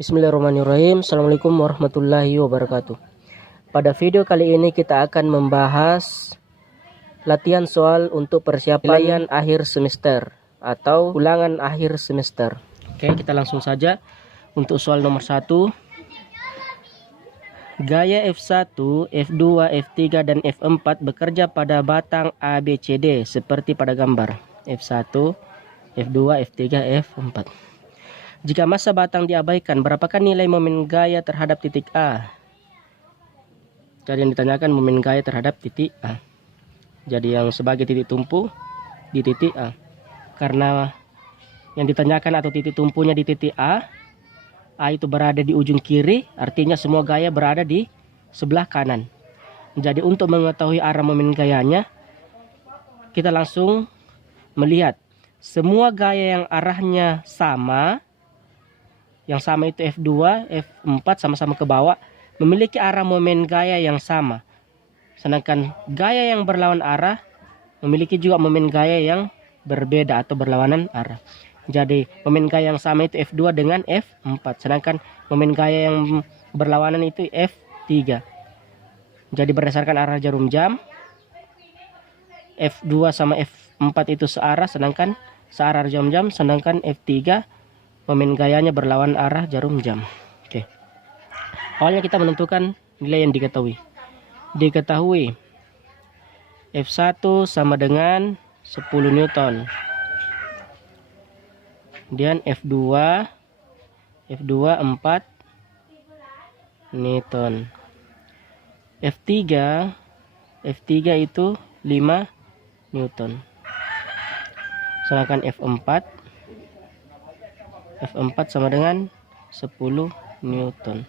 Bismillahirrahmanirrahim. Assalamualaikum warahmatullahi wabarakatuh. Pada video kali ini kita akan membahas latihan soal untuk persiapan akhir semester atau ulangan akhir semester. Oke, kita langsung saja untuk soal nomor 1. Gaya F1, F2, F3 dan F4 bekerja pada batang ABCD seperti pada gambar. F1, F2, F3, F4. Jika massa batang diabaikan, berapakah nilai momen gaya terhadap titik A? Jadi yang ditanyakan momen gaya terhadap titik A. Jadi yang sebagai titik tumpu di titik A. Karena yang ditanyakan atau titik tumpunya di titik A itu berada di ujung kiri, artinya semua gaya berada di sebelah kanan. Jadi untuk mengetahui arah momen gayanya, kita langsung melihat semua gaya yang arahnya sama. Yang sama itu F2, F4 sama-sama ke bawah, memiliki arah momen gaya yang sama. Sedangkan gaya yang berlawan arah memiliki juga momen gaya yang berbeda atau berlawanan arah. Jadi momen gaya yang sama itu F2 dengan F4. Sedangkan momen gaya yang berlawanan itu F3. Jadi berdasarkan arah jarum jam, F2 sama F4 itu searah, sedangkan searah jarum jam, sedangkan F3 momen gayanya berlawan arah jarum jam. Oke. Awalnya kita menentukan nilai yang diketahui. Diketahui F1 sama dengan 10 Newton. Kemudian F2 4 Newton. F3 itu 5 Newton. Sedangkan F4 sama dengan 10 Newton.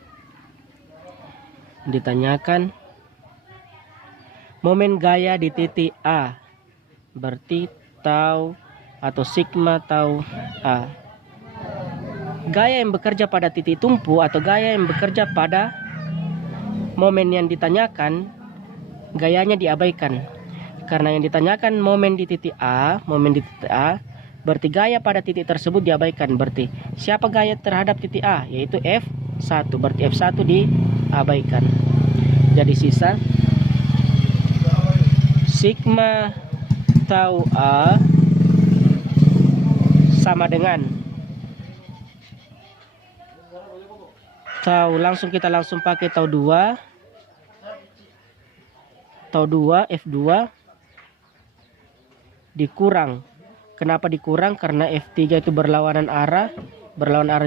Ditanyakan momen gaya di titik A, berarti tau atau sigma tau A. Gaya yang bekerja pada titik tumpu atau gaya yang bekerja pada momen yang ditanyakan, gayanya diabaikan. Karena yang ditanyakan momen di titik A, berarti gaya pada titik tersebut diabaikan. Berarti siapa gaya terhadap titik A? Yaitu F1. Berarti F1 diabaikan. Jadi sisa sigma tau A sama dengan tau, kita langsung pakai tau 2. Tau 2 F2 dikurang. Kenapa dikurang? Karena F3 itu berlawanan arah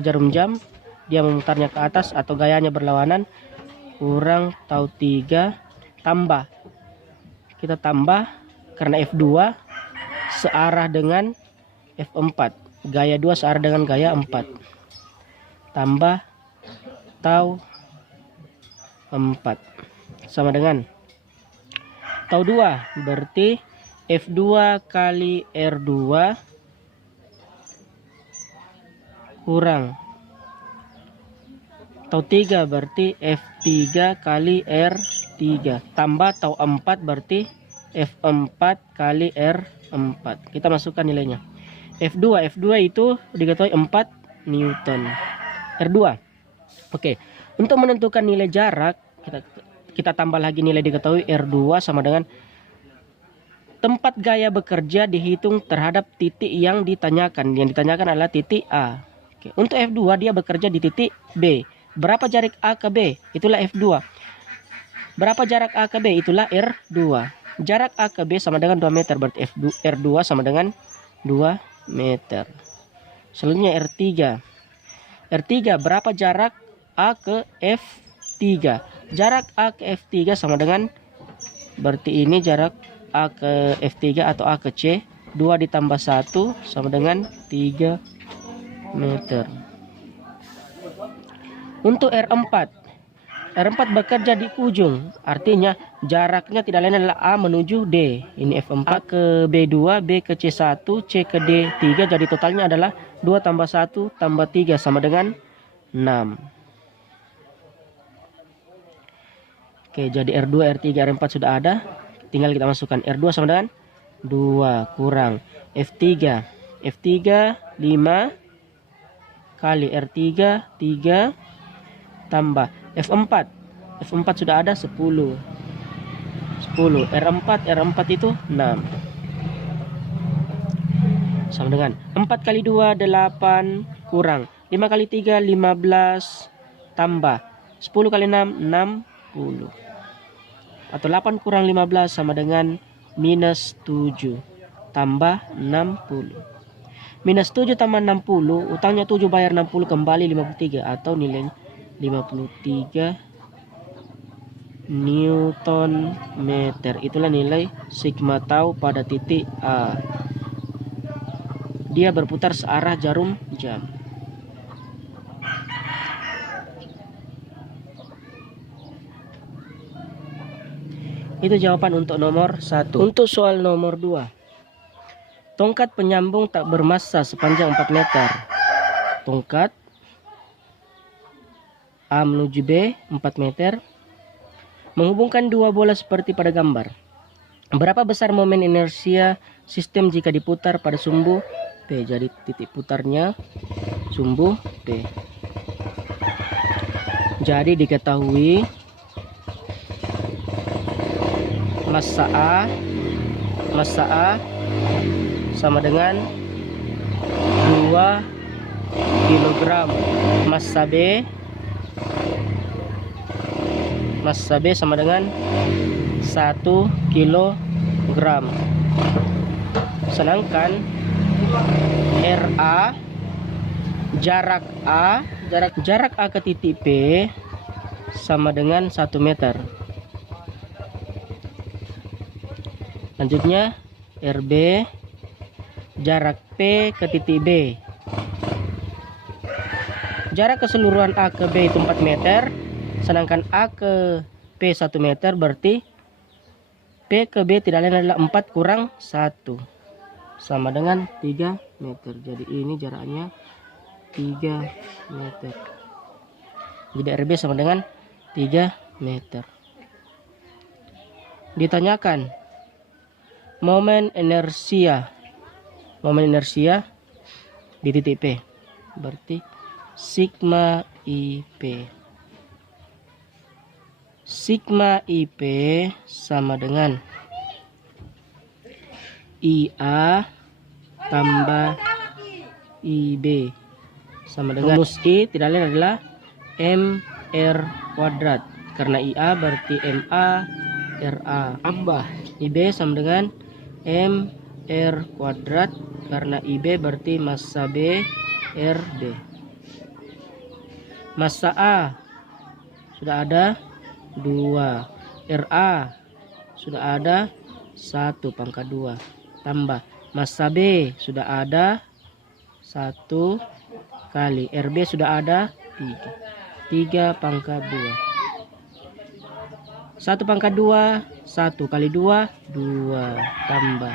jarum jam, dia memutarnya ke atas atau gayanya berlawanan. Kurang tau 3 tambah, kita tambah karena F2 searah dengan F4, gaya 2 searah dengan gaya 4, tambah tau 4 sama dengan tau 2, berarti F2 kali R2 kurang tau 3, berarti F3 kali R3 tambah tau 4, berarti F4 kali R4. Kita masukkan nilainya. F2 itu diketahui 4 Newton. R2. Oke, untuk menentukan nilai jarak kita tambah lagi nilai diketahui. R2 sama dengan tempat gaya bekerja dihitung terhadap titik yang ditanyakan. Yang ditanyakan adalah titik A. Oke. Untuk F2 dia bekerja di titik B. Berapa jarak A ke B? Itulah F2. Berapa jarak A ke B? Itulah R2. Jarak A ke B sama dengan 2 meter. Berarti R2 sama dengan 2 meter. Selanjutnya R3. Berapa jarak A ke F3? Jarak A ke F3 sama dengan, berarti ini jarak A ke F3 atau A ke C, 2 ditambah 1 sama dengan 3 meter. Untuk R4 bekerja di ujung, artinya jaraknya tidak lain adalah A menuju D. Ini F4. A ke B2, B ke C1, C ke D3, jadi totalnya adalah 2 tambah 1 tambah 3 sama dengan 6. Oke, jadi R2, R3, R4 sudah ada. Tinggal kita masukkan R2 sama dengan 2 kurang F3 5 kali R3 3 tambah F4. F4 sudah ada 10. R4 itu 6. Sama dengan 4 kali 2 8 kurang 5 kali 3 15 tambah 10 kali 6 60. Atau 8 kurang 15 sama dengan minus 7 tambah 60. Minus 7 tambah 60, utangnya 7 bayar 60 kembali 53 atau nilai 53 Newton meter. Itulah nilai sigma tau pada titik A. Dia berputar searah jarum jam. Itu jawaban untuk nomor 1. Untuk soal nomor 2. Tongkat penyambung tak bermassa sepanjang 4 meter. Tongkat A menuju B 4 meter. Menghubungkan dua bola seperti pada gambar. Berapa besar momen inersia sistem jika diputar pada sumbu P? Jadi titik putarnya sumbu P. Jadi diketahui massa A sama dengan 2 kg. Massa B sama dengan 1 kg. Sedangkan RA jarak A ke titik P sama dengan 1 meter. Lanjutnya RB jarak P ke titik B. Jarak keseluruhan A ke B itu 4 meter. Sedangkan A ke P 1 meter, berarti P ke B tidak lain adalah 4 kurang 1 sama dengan 3 meter. Jadi ini jaraknya 3 meter. Jadi RB sama dengan 3 meter. Ditanyakan momen inersia di titik P, berarti sigma IP. Sigma IP sama dengan IA tambah IB sama dengan rumus I tidak lain adalah MR kuadrat. Karena IA berarti MA RA tambah IB sama dengan MR kuadrat. Karena IB berarti massa B RB. Massa A sudah ada 2, RA sudah ada 1 pangkat 2 tambah massa B sudah ada 1 kali RB sudah ada 3 pangkat 2. 1 pangkat 2 1 kali 2 2 tambah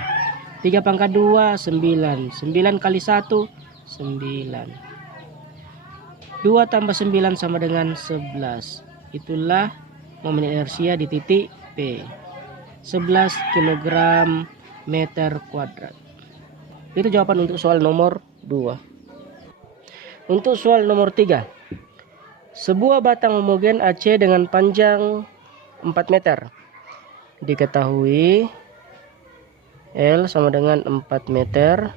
3 pangkat 2 9 kali 1 9. 2 tambah 9 sama dengan 11. Itulah momen inersia di titik P. 11 kg meter kuadrat. Itu jawaban untuk soal nomor 2. Untuk soal nomor 3. Sebuah batang homogen AC dengan panjang 4 meter. Diketahui L sama dengan 4 meter.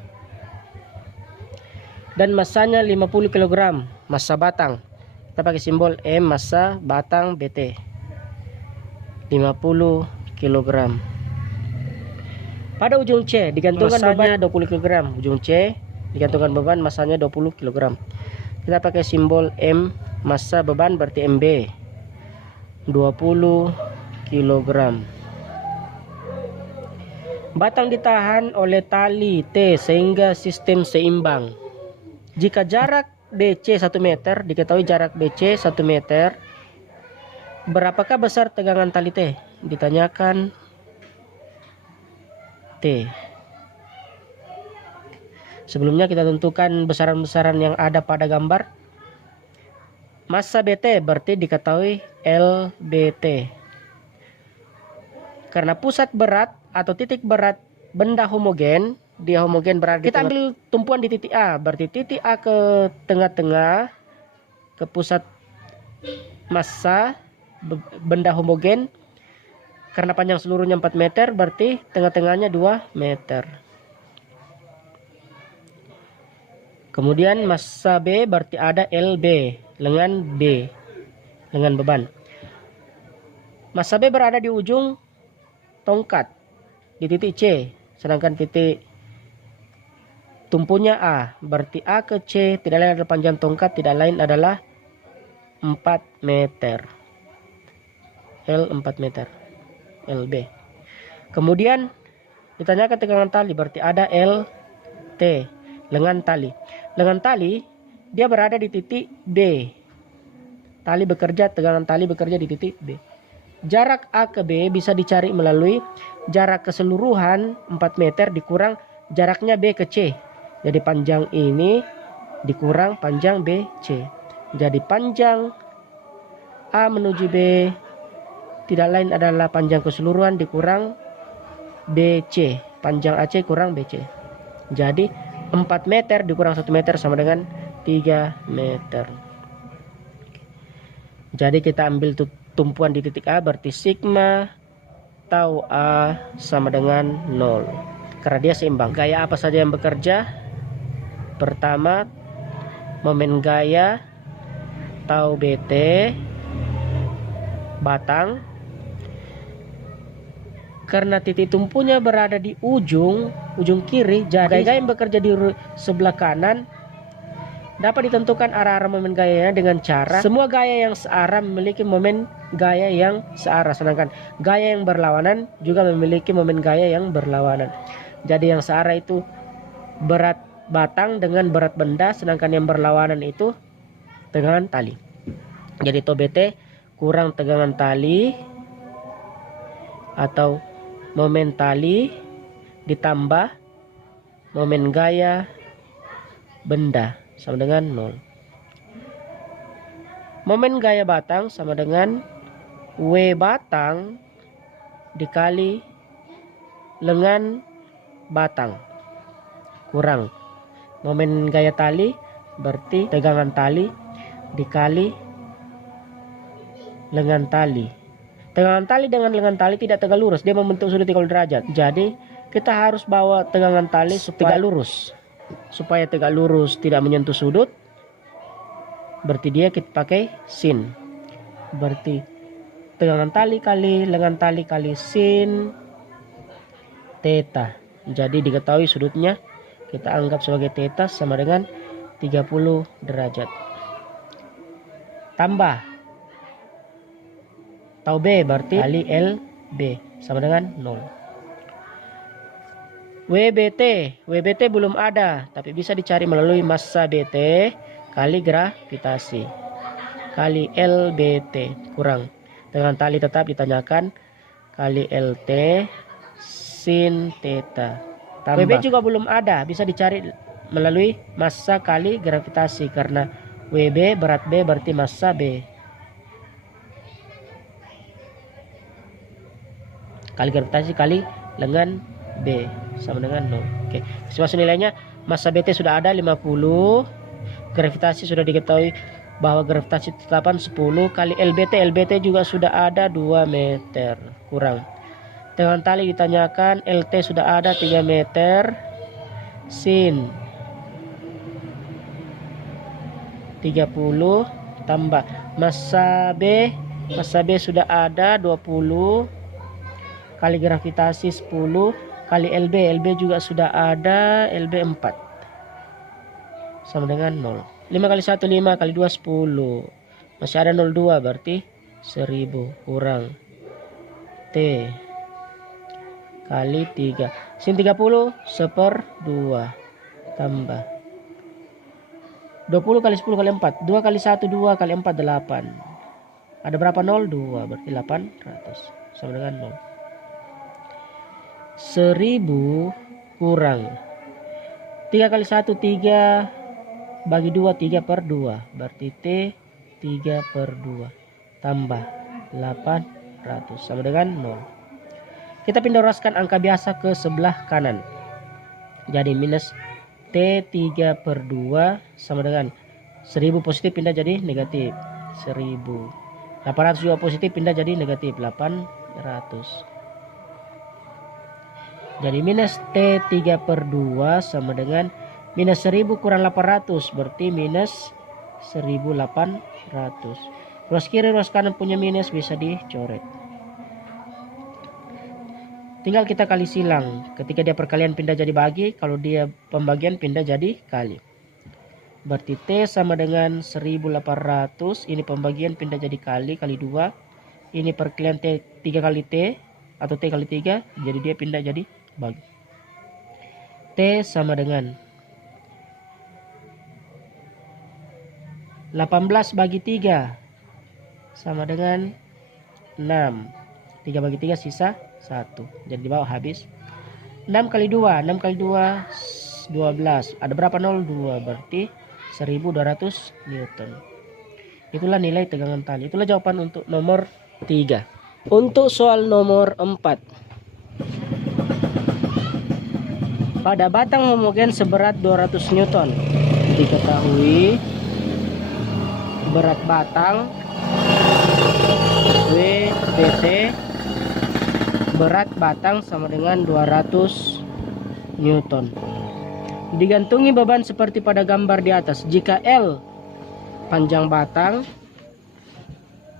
Dan massanya 50 kg. Massa batang. Kita pakai simbol M, massa batang BT. 50 kg. Pada ujung C digantungkan beban 20 kg. Ujung C digantungkan beban massanya 20 kg. Kita pakai simbol M, massa beban berarti MB 20 kg. Batang ditahan oleh tali T sehingga sistem seimbang. Jika jarak BC 1 meter, diketahui jarak BC 1 meter. Berapakah besar tegangan tali T? Ditanyakan T. Sebelumnya kita tentukan besaran-besaran yang ada pada gambar. Massa BT berarti diketahui LBT. Karena pusat berat atau titik berat benda homogen dia homogen berada kita ambil tumpuan di titik A, berarti titik A ke tengah-tengah, ke pusat massa benda homogen. Karena panjang seluruhnya 4 meter, berarti tengah-tengahnya 2 meter. Kemudian massa B berarti ada LB, lengan B, lengan beban. Massa B berada di ujung tongkat, di titik C, sedangkan titik tumpunya A, berarti A ke C tidak lain adalah panjang tongkat, tidak lain adalah 4 meter. L 4 meter. LB. Kemudian ditanyakan tegangan tali, berarti ada LT, lengan tali. Lengan tali dia berada di titik B. Tali bekerja, tegangan tali bekerja di titik B. Jarak A ke B bisa dicari melalui jarak keseluruhan 4 meter dikurang jaraknya B ke C. Jadi panjang ini dikurang panjang BC. Jadi panjang A menuju B tidak lain adalah panjang keseluruhan dikurang BC. Panjang AC kurang BC. Jadi 4 meter dikurang 1 meter sama dengan 3 meter. Jadi kita ambil tumpuan di titik A, berarti sigma tau A sama dengan 0. Karena dia seimbang. Gaya apa saja yang bekerja? Pertama, momen gaya tau BT batang. Karena titik tumpunya berada di ujung kiri, jadi gaya yang bekerja di sebelah kanan dapat ditentukan arah-arah momen gayanya dengan cara semua gaya yang searah memiliki momen gaya yang searah, sedangkan gaya yang berlawanan juga memiliki momen gaya yang berlawanan. Jadi yang searah itu berat batang dengan berat benda, sedangkan yang berlawanan itu tegangan tali. Jadi tau BT kurang tegangan tali atau momen tali ditambah momen gaya benda sama dengan 0. Momen gaya batang sama dengan W batang dikali lengan batang kurang momen gaya tali, berarti tegangan tali dikali lengan tali. Tegangan tali dengan lengan tali tidak tegak lurus, dia membentuk sudut 30 derajat. Jadi kita harus bawa tegangan tali supaya tegak lurus. Supaya tegak lurus tidak menyentuh sudut, berarti dia kita pakai sin. Berarti tegangan tali kali lengan tali kali sin theta. Jadi diketahui sudutnya kita anggap sebagai theta sama dengan 30 derajat. Tambah tau B berarti kali LB sama dengan 0. WBT belum ada, tapi bisa dicari melalui massa BT kali gravitasi kali LBT kurang dengan tali tetap ditanyakan kali LT sin theta. WB juga belum ada, bisa dicari melalui massa kali gravitasi karena WB berat B berarti massa B kali gravitasi kali lengan B sama dengan 0. Oke, masing nilainya massa BT sudah ada 50, gravitasi sudah diketahui bahwa gravitasi tetapkan 10 kali LBT juga sudah ada 2 meter kurang. Tegangan tali ditanyakan, LT sudah ada 3 meter sin 30 tambah massa B sudah ada 20 kali gravitasi 10 kali LB juga sudah ada LB 4 sama dengan 0. 5 kali 1 5 kali 2 10, masih ada 02 berarti 1000 kurang T kali 3 sin 30 1/2 tambah 20 kali 10 kali 4, 2 kali 1 2 kali 4 8. Ada berapa 0? 2 berarti 800 sama dengan 0. 1000 kurang 3 kali 1 3 bagi 2 3/2 berarti T 3/2 tambah 800 sama dengan 0. Kita pindah ruaskan angka biasa ke sebelah kanan. Jadi minus T3 per 2 sama dengan 1000 positif pindah jadi negatif 1000. 800 juga positif pindah jadi negatif 800. Jadi minus T3 per 2 sama dengan minus 1000 kurang 800 berarti minus 1800. Ruas kiri ruas kanan punya minus bisa dicoret. Tinggal kita kali silang. Ketika dia perkalian pindah jadi bagi, kalau dia pembagian pindah jadi kali. Berarti T sama dengan 1800. Ini pembagian pindah jadi kali 2. Ini perkalian T 3 kali T atau T kali 3. Jadi dia pindah jadi bagi. T sama dengan 18 bagi 3 sama dengan 6. 3 bagi 3 sisa 1. Jadi di bawah habis. 6 kali 2. 6 kali 2 12. Ada berapa 0? 2. Berarti 1200 Newton. Itulah nilai tegangan tali. Itulah jawaban untuk nomor 3. Untuk soal nomor 4. Pada batang homogen seberat 200 Newton. Diketahui berat batang WBT, berat batang sama dengan 200 Newton. Digantungi beban seperti pada gambar di atas. Jika L panjang batang,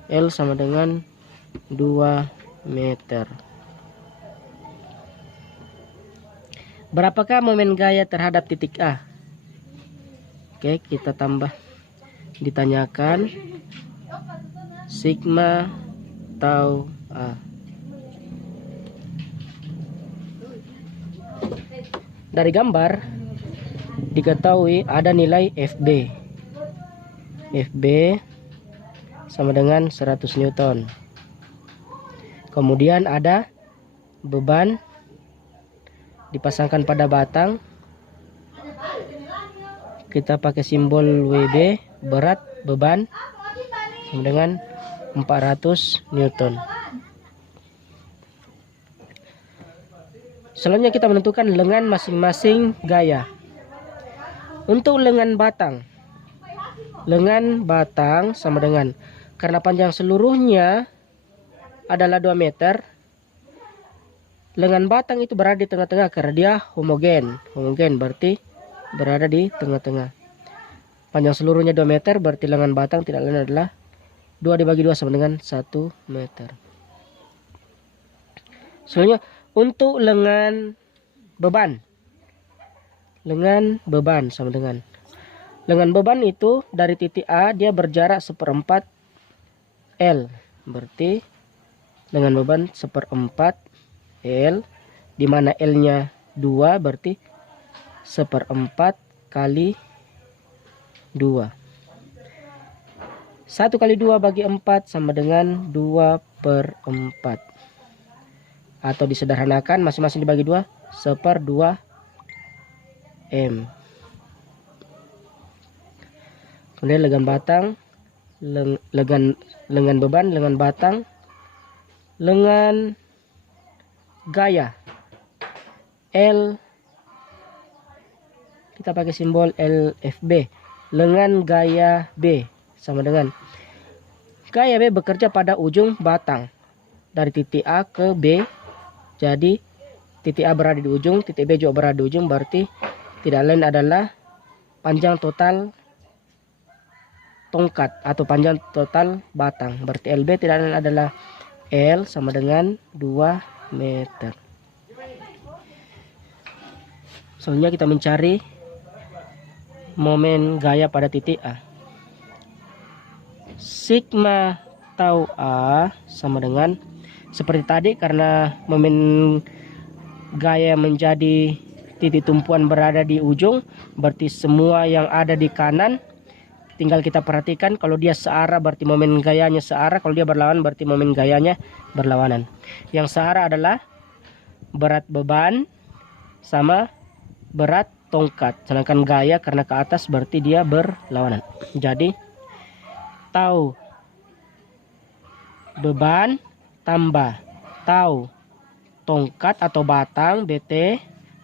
L sama dengan 2 meter. Berapakah momen gaya terhadap titik A? Oke, kita tambah. Ditanyakan sigma tau A. Dari gambar diketahui ada nilai FB. FB sama dengan 100 Newton. Kemudian ada beban dipasangkan pada batang. Kita pakai simbol WB, berat beban sama dengan 400 Newton. Selanjutnya kita menentukan lengan masing-masing gaya. Untuk lengan batang sama dengan, karena panjang seluruhnya adalah 2 meter, lengan batang itu berada di tengah-tengah karena dia homogen. Homogen berarti berada di tengah-tengah. Panjang seluruhnya 2 meter berarti lengan batang tidak lain adalah 2 dibagi 2 sama dengan 1 meter. Selanjutnya untuk lengan beban. Lengan beban sama dengan, lengan beban itu dari titik A dia berjarak 1/4 L. Berarti lengan beban 1/4 L, di mana L-nya 2 berarti 1/4 kali 2. 1 kali 2 bagi 4 sama dengan 2/4. Atau disederhanakan masing-masing dibagi 2, 1/2 M. Kemudian lengan batang, lengan beban, lengan batang, lengan gaya L, kita pakai simbol LFB. Lengan gaya B sama dengan, gaya B bekerja pada ujung batang dari titik A ke B. Jadi titik A berada di ujung, titik B juga berada di ujung, berarti tidak lain adalah panjang total tongkat atau panjang total batang. Berarti LB tidak lain adalah L sama dengan 2 meter. Selanjutnya kita mencari momen gaya pada titik A. Sigma tau A sama dengan, seperti tadi, karena momen gaya menjadi titik tumpuan berada di ujung, berarti semua yang ada di kanan tinggal kita perhatikan. Kalau dia searah berarti momen gayanya searah, kalau dia berlawanan berarti momen gayanya berlawanan. Yang searah adalah berat beban sama berat tongkat, sedangkan gaya karena ke atas berarti dia berlawanan. Jadi tau beban tambah tau tongkat atau batang BT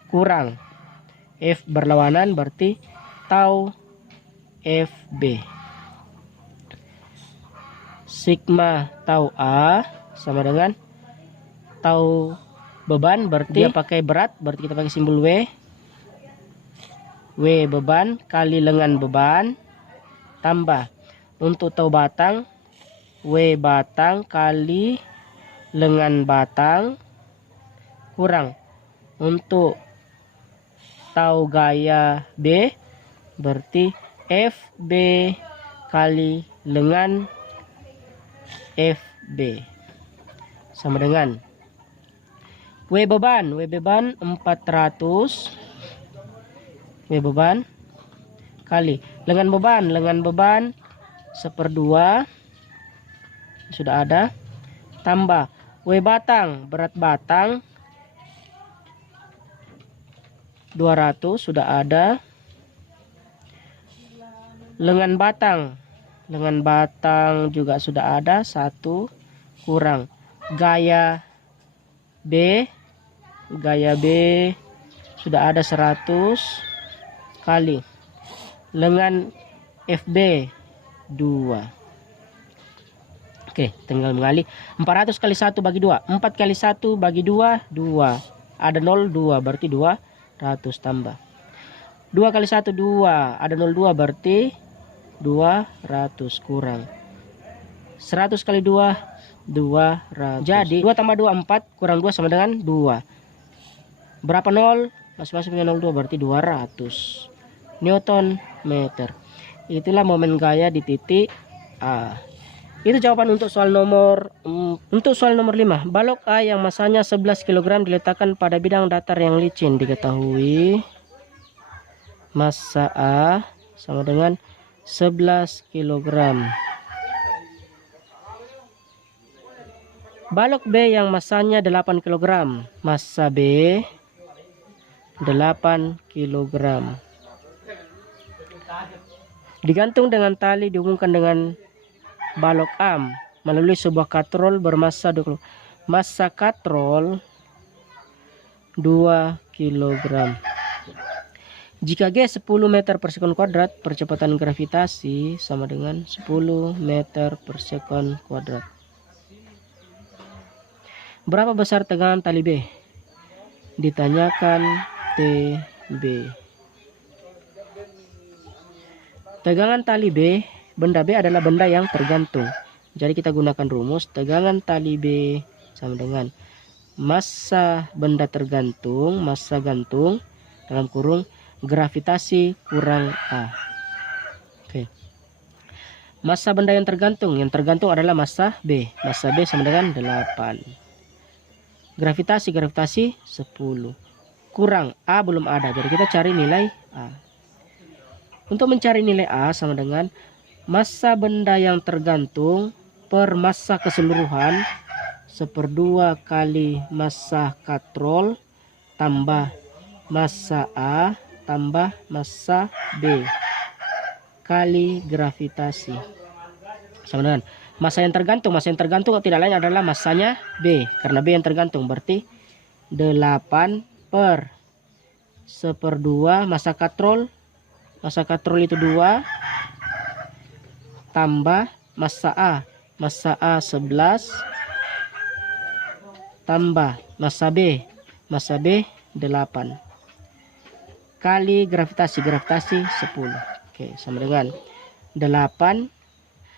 kurang F berlawanan berarti tau FB. Sigma tau A sama dengan tau beban, berarti dia pakai berat, berarti kita pakai simbol W. W beban kali lengan beban tambah untuk tau batang W batang kali lengan batang kurang untuk tau gaya B berarti FB kali lengan FB sama dengan W beban 400 W beban kali lengan beban 1/2 sudah ada tambah W batang berat batang 200 sudah ada, lengan batang juga sudah ada 1 kurang gaya B sudah ada 100 kali lengan FB 2. Oke, tinggal mengali 400 kali 1 bagi 2, 4 kali 1 bagi 2 2, ada 0 2 berarti 200 tambah 2 kali 1 2, ada 0 2 berarti 200 kurang 100 kali 2 200. Jadi 2 tambah 2 4 kurang 2 sama dengan 2. Berapa 0? Masing-masing punya 0 2 berarti 200 Newton meter. Itulah momen gaya di titik A. Itu jawaban untuk soal nomor 5. Balok A yang masanya 11 kg diletakkan pada bidang datar yang licin. Diketahui massa A sama dengan 11 kg. Balok B yang masanya 8 kg. Massa B 8 kg. Digantung dengan tali dihubungkan dengan balok A melalui sebuah katrol bermassa 20 kg. Massa katrol 2 kg. Jika G 10 meter per sekon kuadrat, percepatan gravitasi sama dengan 10 meter per sekon kuadrat. Berapa besar tegangan tali B? Ditanyakan TB. Tegangan tali B, benda B adalah benda yang tergantung. Jadi kita gunakan rumus tegangan tali B sama dengan massa benda tergantung, massa gantung dalam kurung gravitasi kurang A. Oke. Massa benda yang tergantung adalah massa B. Massa B sama dengan 8. Gravitasi 10 kurang A belum ada, jadi kita cari nilai A. Untuk mencari nilai A sama dengan massa benda yang tergantung per massa keseluruhan 1/2 kali massa katrol tambah massa A tambah massa B kali gravitasi sama dengan massa yang tergantung tidak lain adalah massanya B, karena B yang tergantung berarti 8 per 1/2 massa katrol itu 2 tambah massa A 11 tambah massa B 8 kali gravitasi 10. Oke, sama dengan 8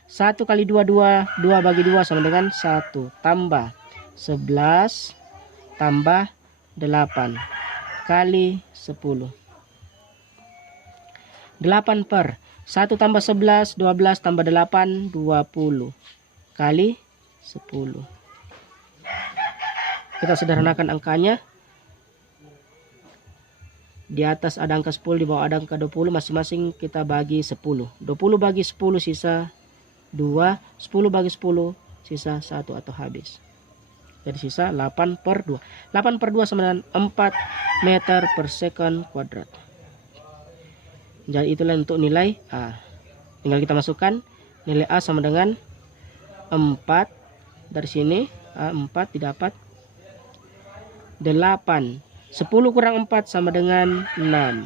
1 kali 2 bagi 2 sama dengan 1 tambah 11 tambah 8 kali 10. 8 per 1 tambah 11 12 tambah 8 20 kali 10. Kita sederhanakan angkanya. Di atas ada angka 10, di bawah ada angka 20, masing-masing kita bagi 10. 20 bagi 10 sisa 2, 10 bagi 10 sisa 1 atau habis. Jadi sisa 8 per 2. 8 per 2 sama dengan 4 meter per sekon kuadrat. Jadi itulah untuk nilai A. Tinggal kita masukkan nilai A sama dengan 4. Dari sini A 4 didapat 8 10 kurang 4 sama dengan 6.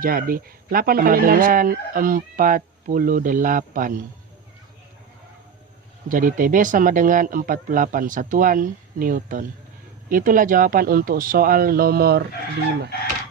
Jadi 8 kali 6 dengan 48. Jadi TB sama dengan 48 satuan Newton. Itulah jawaban untuk soal nomor 5.